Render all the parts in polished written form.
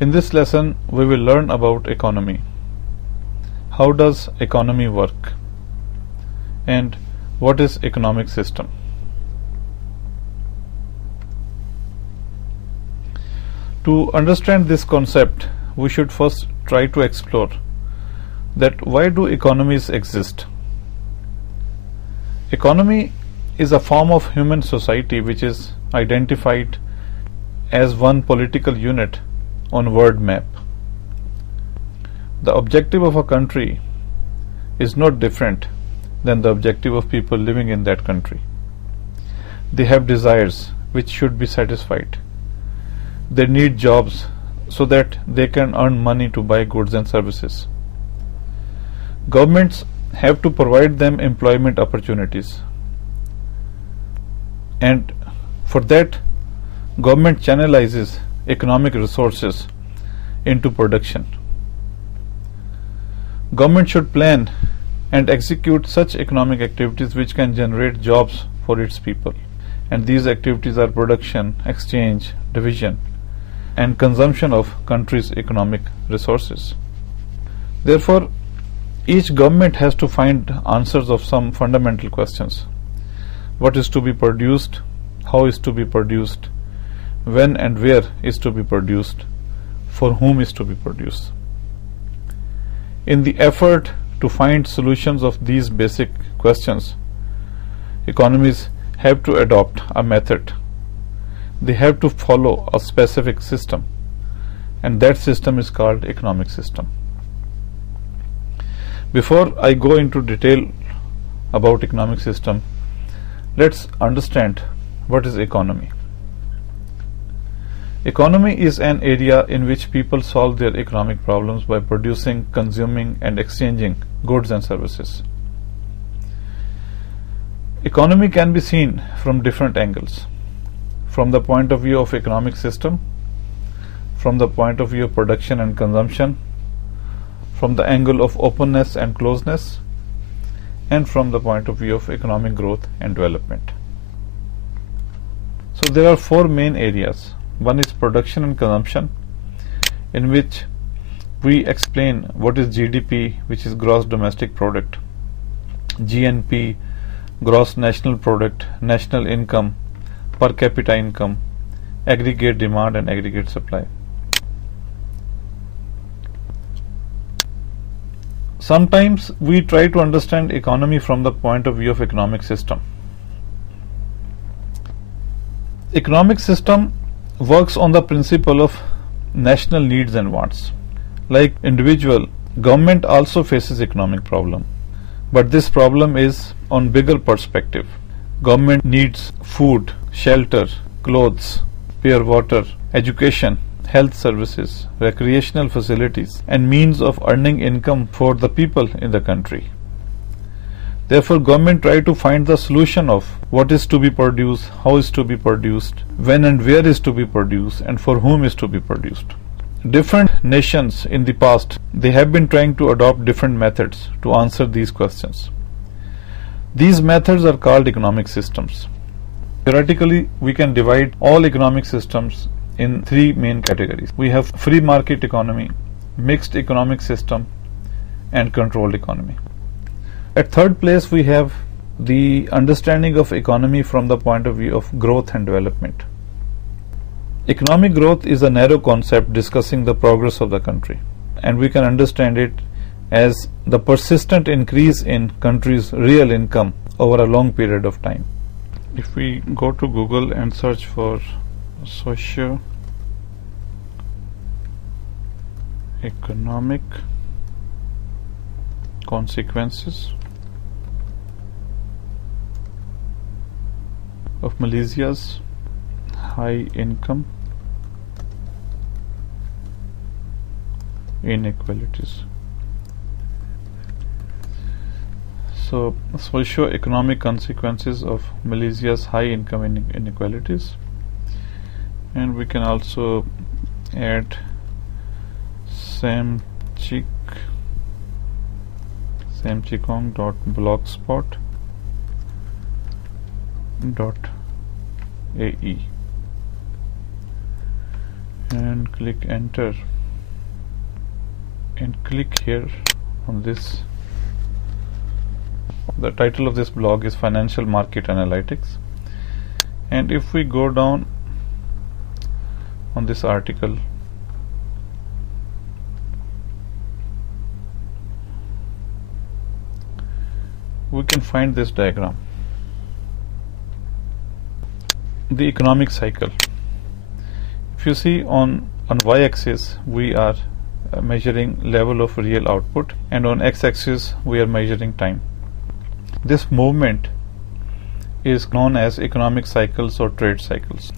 In this lesson, we will learn about economy. How does economy work? And what is economic system? To understand this concept, we should first try to explore that why do economies exist? Economy is a form of human society which is identified as one political unit on world map. The objective of a country is not different than the objective of people living in that country. They have desires which should be satisfied. They need jobs so that they can earn money to buy goods and services. Governments have to provide them employment opportunities, and for that government channelizes economic resources into production. Government should plan and execute such economic activities which can generate jobs for its people, and these activities are production, exchange, division, and consumption of country's economic resources. Therefore, each government has to find answers of some fundamental questions. What is to be produced? How is to be produced? When and where is to be produced? For whom is to be produced? In the effort to find solutions of these basic questions, economies have to adopt a method. They have to follow a specific system, and that system is called economic system. Before I go into detail about economic system, let's understand what is economy. Economy is an area in which people solve their economic problems by producing, consuming, and exchanging goods and services. Economy can be seen from different angles. From the point of view of economic system, from the point of view of production and consumption, from the angle of openness and closeness, and from the point of view of economic growth and development. So there are four main areas. One is production and consumption, in which we explain what is GDP, which is gross domestic product, GNP, gross national product, national income, per capita income, aggregate demand and aggregate supply. Sometimes we try to understand economy from the point of view of economic system. Economic system works on the principle of national needs and wants. Like individual, government also faces economic problem, but this problem is on bigger perspective. Government needs food, shelter, clothes, pure water, education, health services, recreational facilities, and means of earning income for the people in the country. Therefore, government try to find the solution of what is to be produced, how is to be produced, when and where is to be produced, and for whom is to be produced. Different nations in the past, they have been trying to adopt different methods to answer these questions. These methods are called economic systems. Theoretically, we can divide all economic systems in three main categories. We have free market economy, mixed economic system, and controlled economy. At third place, we have the understanding of economy from the point of view of growth and development. Economic growth is a narrow concept discussing the progress of the country, and we can understand it as the persistent increase in country's real income over a long period of time. If we go to Google and search for socio-economic consequences of Malaysia's high income inequalities. So, socio-economic consequences of Malaysia's high income inequalities, and we can also add samchikong.blogspot.ae, and click enter and click here on this. The title of this blog is Financial Market Analytics, and if we go down on this article, we can find this diagram. The economic cycle. If you see on y-axis we are measuring level of real output, and on x-axis we are measuring time. This movement is known as economic cycles or trade cycles.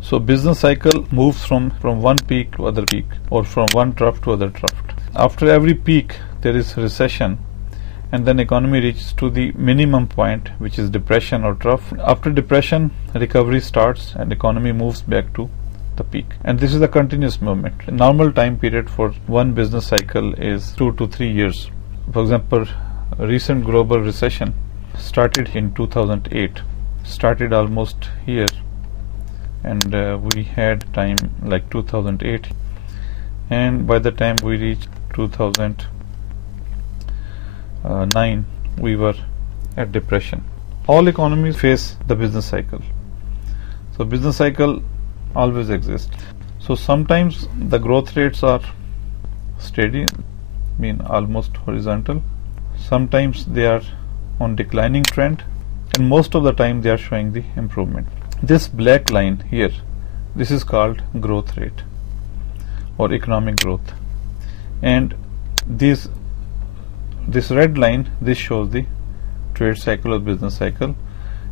So business cycle moves from one peak to other peak, or from one trough to other trough. After every peak there is recession, and then economy reaches to the minimum point, which is depression or trough. After depression, recovery starts and economy moves back to the peak. And this is a continuous movement. A normal time period for one business cycle is 2 to 3 years. For example, a recent global recession started in 2008, started almost here, and we had time like 2008, and by the time we reached 2009 we were at depression. All economies face the business cycle, so business cycle always exists. So sometimes the growth rates are steady, mean almost horizontal, sometimes they are on declining trend, and most of the time they are showing the improvement. This black line here, this is called growth rate or economic growth, and this red line, this shows the trade cycle or business cycle,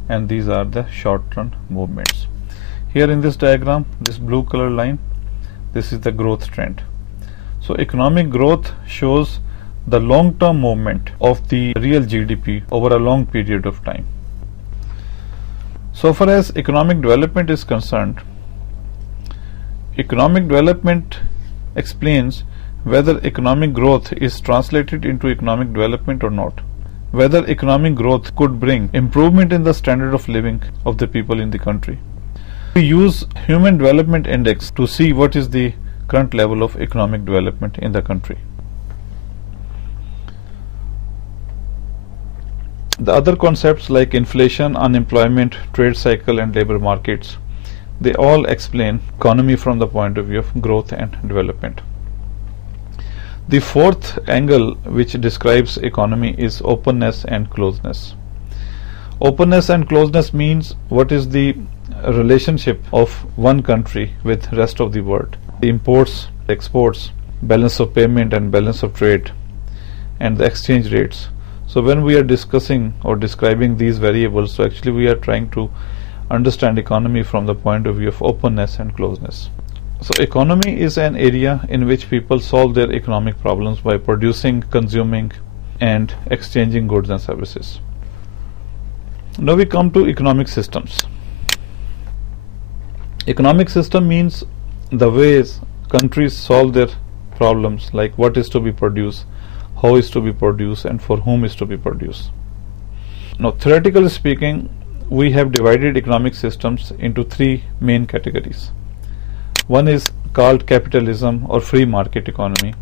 and these are the short-term movements. Here in this diagram, this blue color line, this is the growth trend. So economic growth shows the long-term movement of the real GDP over a long period of time. So far as economic development is concerned, economic development explains whether economic growth is translated into economic development or not, whether economic growth could bring improvement in the standard of living of the people in the country. We use Human Development Index to see what is the current level of economic development in the country. The other concepts like inflation, unemployment, trade cycle and labor markets, they all explain economy from the point of view of growth and development. The fourth angle which describes economy is openness and closeness. Openness and closeness means what is the relationship of one country with rest of the world. The imports, exports, balance of payment and balance of trade, and the exchange rates. So when we are discussing or describing these variables, so actually we are trying to understand economy from the point of view of openness and closeness. So economy is an area in which people solve their economic problems by producing, consuming and exchanging goods and services. Now we come to economic systems. Economic system means the ways countries solve their problems, like what is to be produced, how is to be produced and for whom is to be produced. Now theoretically speaking, we have divided economic systems into three main categories. One is called capitalism or free market economy,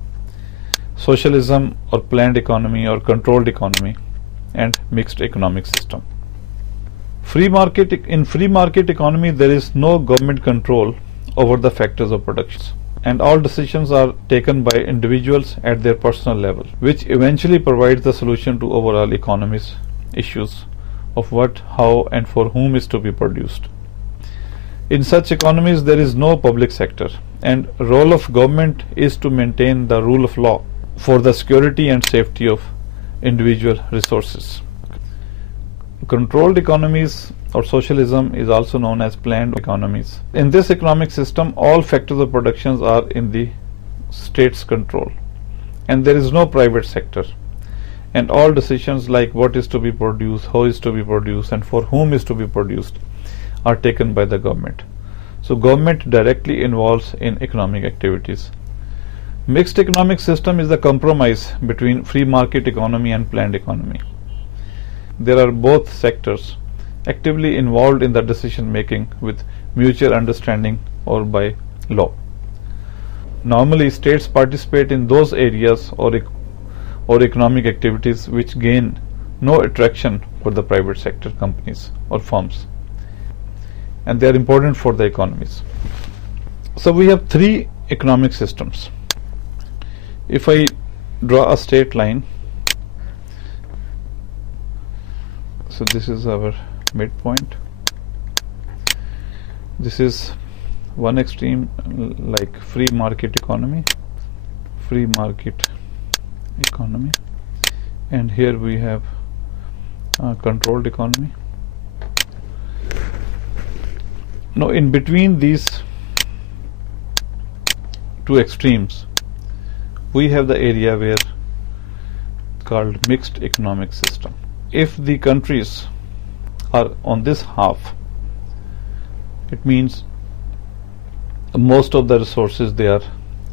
socialism or planned economy or controlled economy, and mixed economic system. In free market economy there is no government control over the factors of production, and all decisions are taken by individuals at their personal level, which eventually provides the solution to overall economy's issues of what, how and for whom is to be produced. In such economies there is no public sector, and role of government is to maintain the rule of law for the security and safety of individual resources. Controlled economies or socialism is also known as planned economies. In this economic system, all factors of production are in the state's control, and there is no private sector, and all decisions like what is to be produced, how is to be produced and for whom is to be produced are taken by the government. So government directly involves in economic activities. Mixed economic system is the compromise between free market economy and planned economy. There are both sectors actively involved in the decision making with mutual understanding or by law. Normally, states participate in those areas or economic activities which gain no attraction for the private sector companies or firms, and they are important for the economies. So we have three economic systems. If I draw a straight line, so this is our midpoint. This is one extreme, like free market economy, and here we have controlled economy. Now, in between these two extremes, we have the area where called mixed economic system. If the countries are on this half, it means most of the resources they are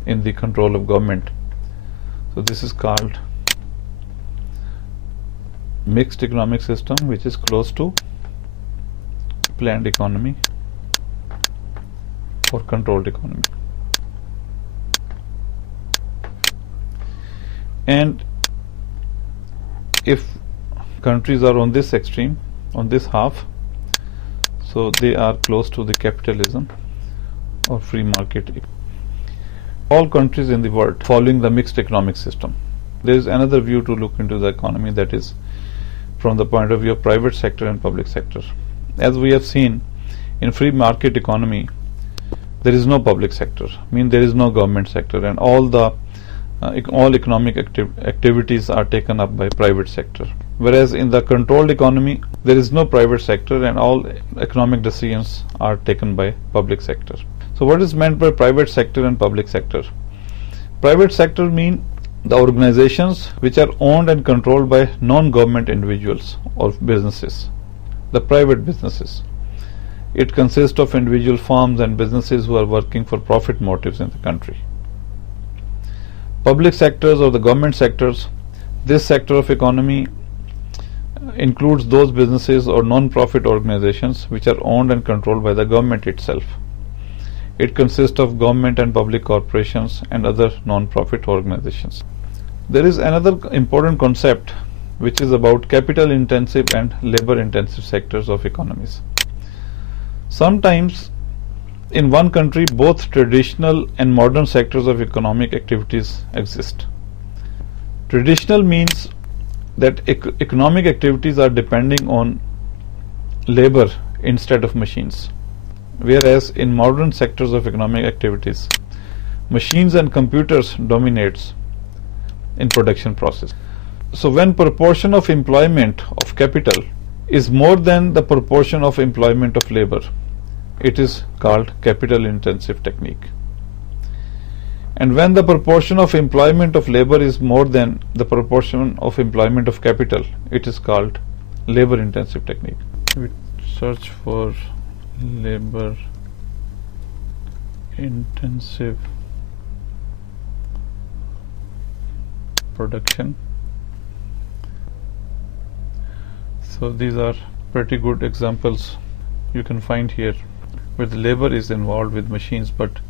in the control of government. So this is called mixed economic system, which is close to planned economy or controlled economy. And if countries are on this extreme, on this half, so they are close to the capitalism or free market. All countries in the world following the mixed economic system. There is another view to look into the economy, that is from the point of view of private sector and public sector. As we have seen, in free market economy, there is no public sector, mean there is no government sector, and all economic activities are taken up by private sector. Whereas in the controlled economy, there is no private sector and all economic decisions are taken by public sector. So what is meant by private sector and public sector? Private sector mean the organizations which are owned and controlled by non-government individuals or businesses, the private businesses. It consists of individual firms and businesses who are working for profit motives in the country. Public sectors or the government sectors, this sector of economy includes those businesses or non-profit organizations which are owned and controlled by the government itself. It consists of government and public corporations and other non-profit organizations. There is another important concept which is about capital intensive and labor intensive sectors of economies. Sometimes in one country both traditional and modern sectors of economic activities exist. Traditional means that economic activities are depending on labor instead of machines, whereas in modern sectors of economic activities, machines and computers dominates in production process. So when proportion of employment of capital is more than the proportion of employment of labor, it is called capital intensive technique. And when the proportion of employment of labor is more than the proportion of employment of capital, it is called labor intensive technique. We search for labor intensive production. So these are pretty good examples you can find here where the labor is involved with machines, but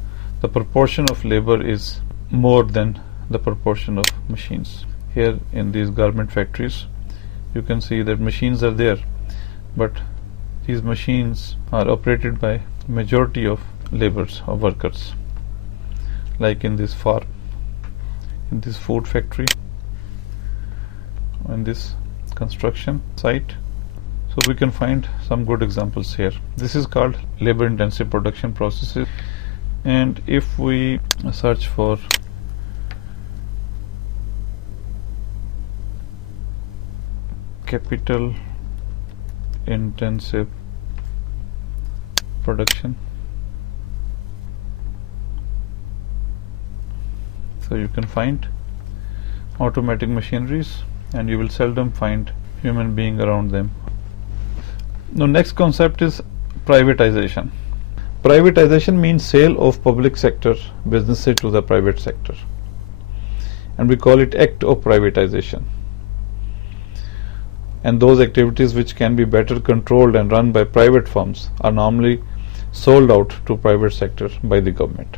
the proportion of labor is more than the proportion of machines. Here in these garment factories, you can see that machines are there, but these machines are operated by majority of laborers or workers, like in this farm, in this food factory, in this construction site. So we can find some good examples here. This is called labor intensive production processes. And if we search for capital intensive production, so you can find automatic machineries and you will seldom find human being around them. Now next concept is privatization. Privatization means sale of public sector businesses to the private sector, and we call it act of privatization. And those activities which can be better controlled and run by private firms are normally sold out to private sector by the government.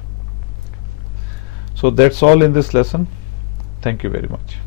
So that's all in this lesson. Thank you very much.